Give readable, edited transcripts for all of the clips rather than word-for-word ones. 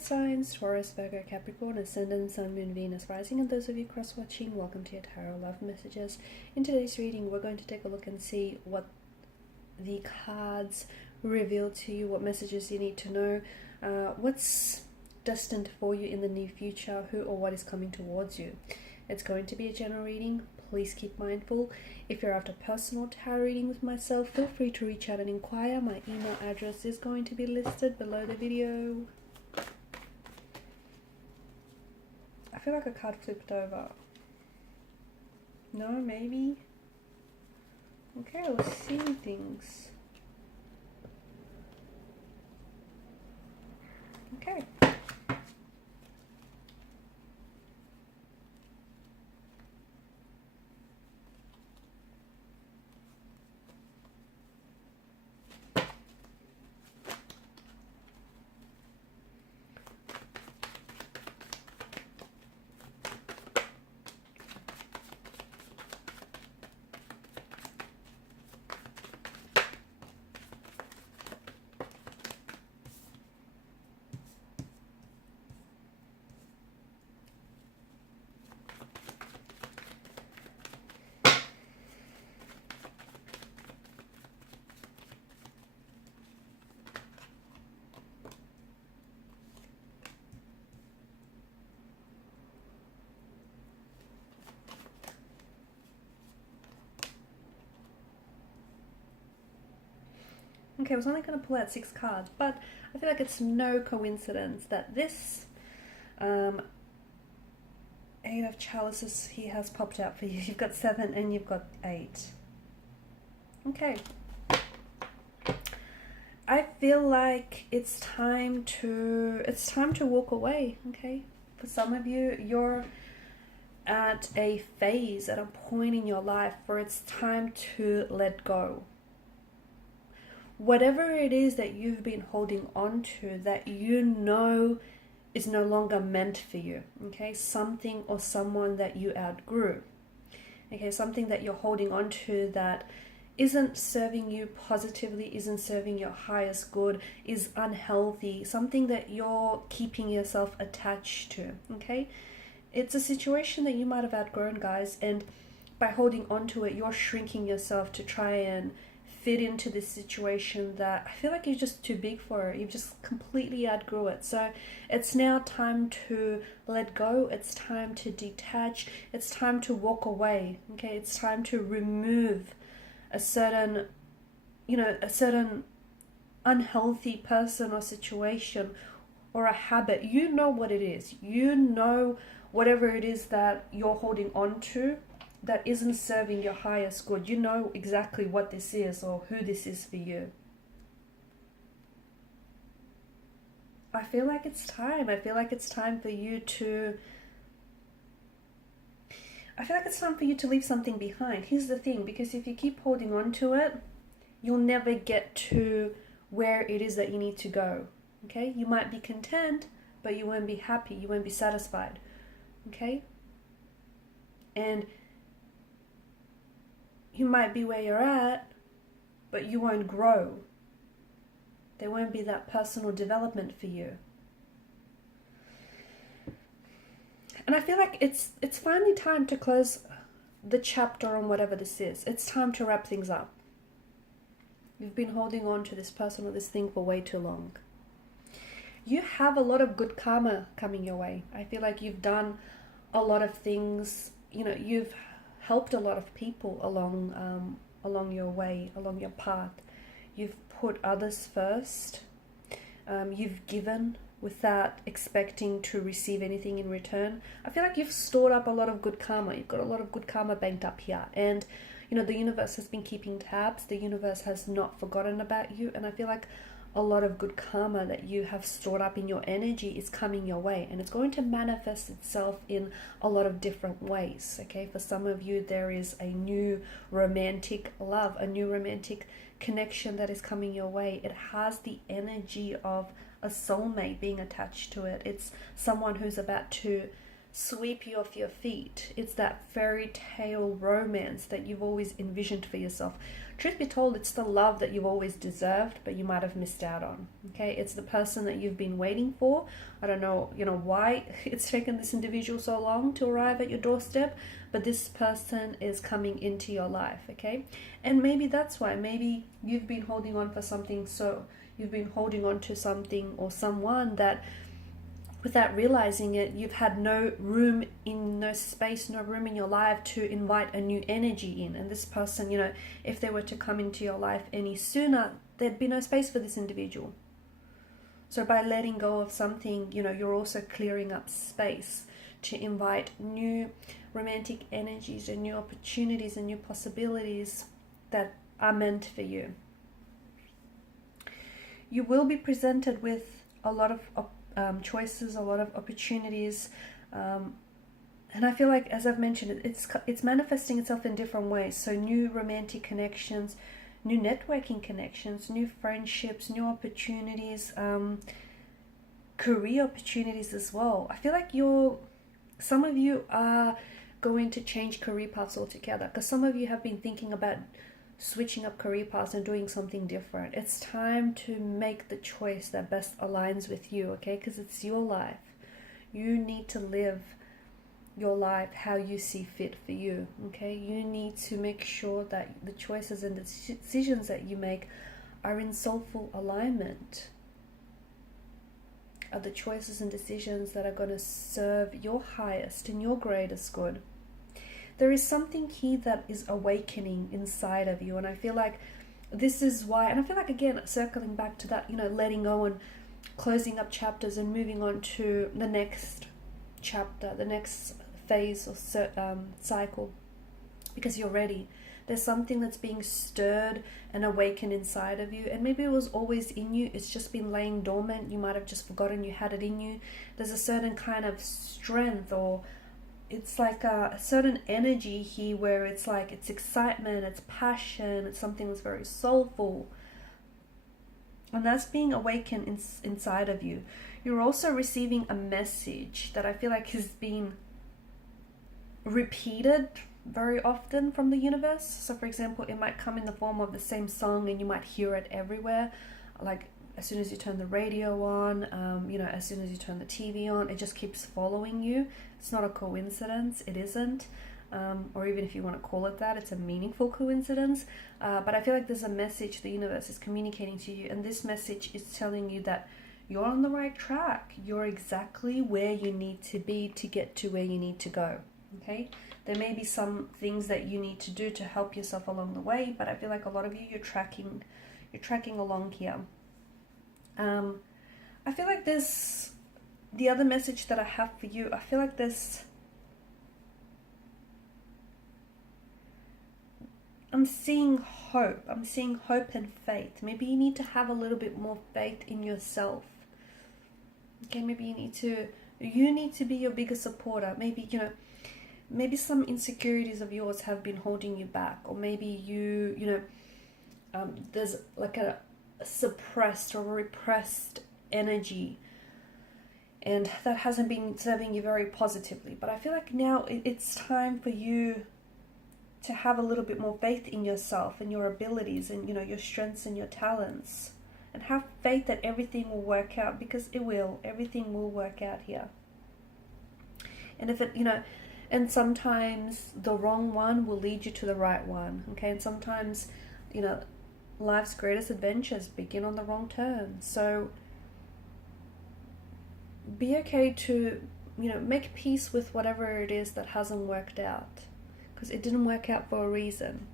signs: Taurus, Virgo, Capricorn, Ascendant, Sun, Moon, Venus, Rising, and those of you cross-watching, welcome to your Tarot Love Messages. In today's reading, we're going to take a look and see what the cards reveal to you, what messages you need to know, what's destined for you in the near future, who or what is coming towards you. It's going to be a general reading. Please keep mindful. If you're after personal tarot reading with myself, feel free to reach out and inquire. My email address is going to be listed below the video. I feel like a card flipped over. No, maybe? Okay, I was seeing things. Okay. Okay, I was only going to pull out 6 cards, but I feel like it's no coincidence that this 8 of chalices here has popped out for you. You've got 7 and you've got 8. Okay. I feel like it's time to walk away, okay? For some of you, you're at a phase, at a point in your life where it's time to let go. Whatever it is that you've been holding on to that you know is no longer meant for you, okay? Something or someone that you outgrew, okay? Something that you're holding on to that isn't serving you positively, isn't serving your highest good, is unhealthy, something that you're keeping yourself attached to, okay? It's a situation that you might have outgrown, guys, and by holding on to it, you're shrinking yourself to try and fit into this situation that I feel like you're just too big for. You've just completely outgrew it. So it's now time to let go. It's time to detach. It's time to walk away. Okay, it's time to remove a certain, a certain unhealthy person or situation or a habit. You know what it is. You know whatever it is that you're holding on to that isn't serving your highest good. You know exactly what this is or who this is for you. I feel like it's time. I feel like it's time for you to leave something behind. Here's the thing, because if you keep holding on to it, you'll never get to where it is that you need to go. Okay? You might be content, but you won't be happy. You won't be satisfied. Okay? And you might be where you're at, but you won't grow. There won't be that personal development for you. And I feel like it's finally time to close the chapter on whatever this is. It's time to wrap things up. You've been holding on to this person or this thing for way too long. You have a lot of good karma coming your way. I feel like you've done a lot of things, you've helped a lot of people along your way, along your path. You've put others first. You've given without expecting to receive anything in return. I feel like you've stored up a lot of good karma. You've got a lot of good karma banked up here. And, the universe has been keeping tabs. The universe has not forgotten about you. And I feel like a lot of good karma that you have stored up in your energy is coming your way, and it's going to manifest itself in a lot of different ways. Okay, for some of you, there is a new romantic love, a new romantic connection that is coming your way. It has the energy of a soulmate being attached to it. It's someone who's about to sweep you off your feet. It's that fairy tale romance that you've always envisioned for yourself. Truth be told, it's the love that you've always deserved, but you might have missed out on. Okay, it's the person that you've been waiting for. I don't know, why it's taken this individual so long to arrive at your doorstep, but this person is coming into your life. Okay, and maybe that's why. Maybe you've been holding on for something, so you've been holding on to something or someone that, without realizing it, you've had no room in your life to invite a new energy in. And this person, if they were to come into your life any sooner, there'd be no space for this individual. So by letting go of something, you're also clearing up space to invite new romantic energies and new opportunities and new possibilities that are meant for you. You will be presented with a lot of choices, a lot of opportunities, and I feel like, as I've mentioned, it's manifesting itself in different ways. So new romantic connections, new networking connections, new friendships, new opportunities, career opportunities as well. I feel like some of you are going to change career paths altogether, because some of you have been thinking about switching up career paths and doing something different. It's time to make the choice that best aligns with you, okay? Because it's your life. You need to live your life how you see fit for you, okay? You need to make sure that the choices and the decisions that you make are in soulful alignment, are the choices and decisions that are going to serve your highest and your greatest good. There is something here that is awakening inside of you, and I feel like this is why, and I feel like, again, circling back to that, letting go and closing up chapters and moving on to the next chapter, the next phase or cycle, because you're ready. There's something that's being stirred and awakened inside of you, and maybe it was always in you, it's just been laying dormant. You might have just forgotten you had it in you. There's a certain kind of strength, or it's like a certain energy here where it's like, it's excitement, it's passion, it's something that's very soulful, and that's being awakened inside of you. You're also receiving a message that I feel like has been repeated very often from the universe. So for example, it might come in the form of the same song, and you might hear it everywhere, like as soon as you turn the radio on, as soon as you turn the TV on, it just keeps following you. It's not a coincidence, it isn't, or even if you want to call it that, it's a meaningful coincidence, but I feel like there's a message the universe is communicating to you, and this message is telling you that you're on the right track. You're exactly where you need to be to get to where you need to go, okay? There may be some things that you need to do to help yourself along the way, but I feel like a lot of you, you're tracking along here. I feel like there's the other message that I have for you. I feel like I'm seeing hope. I'm seeing hope and faith. Maybe you need to have a little bit more faith in yourself. Okay, maybe you need to be your biggest supporter. Maybe, maybe some insecurities of yours have been holding you back, or maybe there's like a suppressed or repressed energy, and that hasn't been serving you very positively. But I feel like now it's time for you to have a little bit more faith in yourself and your abilities and your strengths and your talents, and have faith that everything will work out, because it will. Everything will work out here. And if it and sometimes the wrong one will lead you to the right one, okay? And sometimes life's greatest adventures begin on the wrong turn. So be okay to, make peace with whatever it is that hasn't worked out, because it didn't work out for a reason.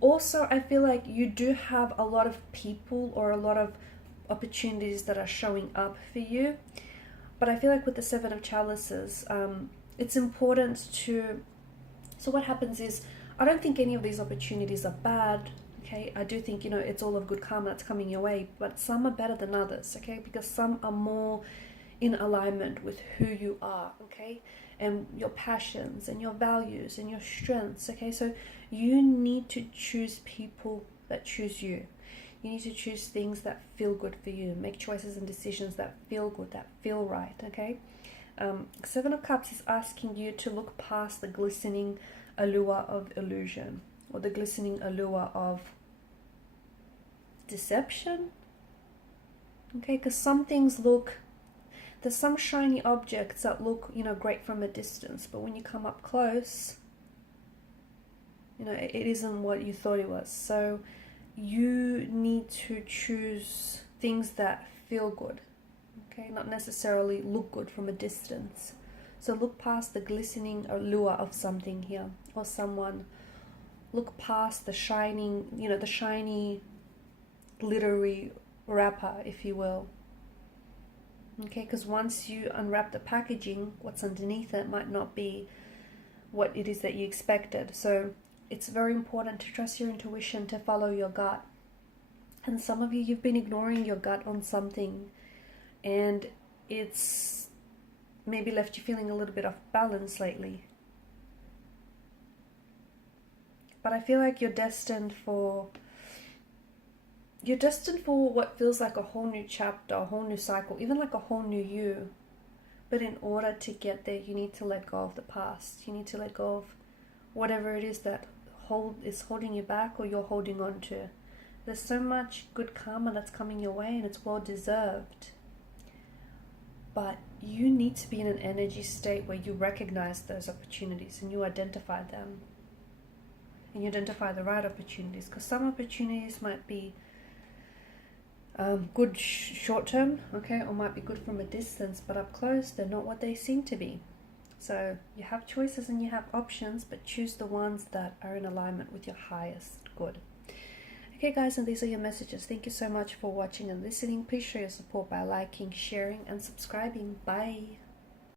Also, I feel like you do have a lot of people or a lot of opportunities that are showing up for you. But I feel like with the Seven of Chalices, it's important to... So what happens is, I don't think any of these opportunities are bad, okay? I do think, it's all of good karma that's coming your way, but some are better than others, okay? Because some are more in alignment with who you are, okay? And your passions and your values and your strengths, okay? So you need to choose people that choose you. You need to choose things that feel good for you. Make choices and decisions that feel good, that feel right, okay? Seven of Cups is asking you to look past the glistening allure of illusion, or the glistening allure of deception, okay? Because some things look, there's some shiny objects that look, you know, great from a distance, but when you come up close, you know, it isn't what you thought it was. So you need to choose things that feel good, okay? Not necessarily look good from a distance. So look past the glistening allure of something here, or someone. Look past the shining, you know, the shiny, glittery wrapper, if you will. Okay, because once you unwrap the packaging, what's underneath it might not be what it is that you expected. So it's very important to trust your intuition, to follow your gut. And some of you, you've been ignoring your gut on something, and it's maybe left you feeling a little bit off balance lately. But I feel like you're destined for what feels like a whole new chapter, a whole new cycle, even like a whole new you. But in order to get there, you need to let go of the past. You need to let go of whatever it is that is holding you back, or you're holding on to. There's so much good karma that's coming your way, and it's well deserved. But you need to be in an energy state where you recognize those opportunities and you identify them. And you identify the right opportunities, because some opportunities might be good short term, okay, or might be good from a distance, but up close they're not what they seem to be. So you have choices and you have options, but choose the ones that are in alignment with your highest good. Okay guys, and these are your messages. Thank you so much for watching and listening. Please show your support by liking, sharing and subscribing. Bye.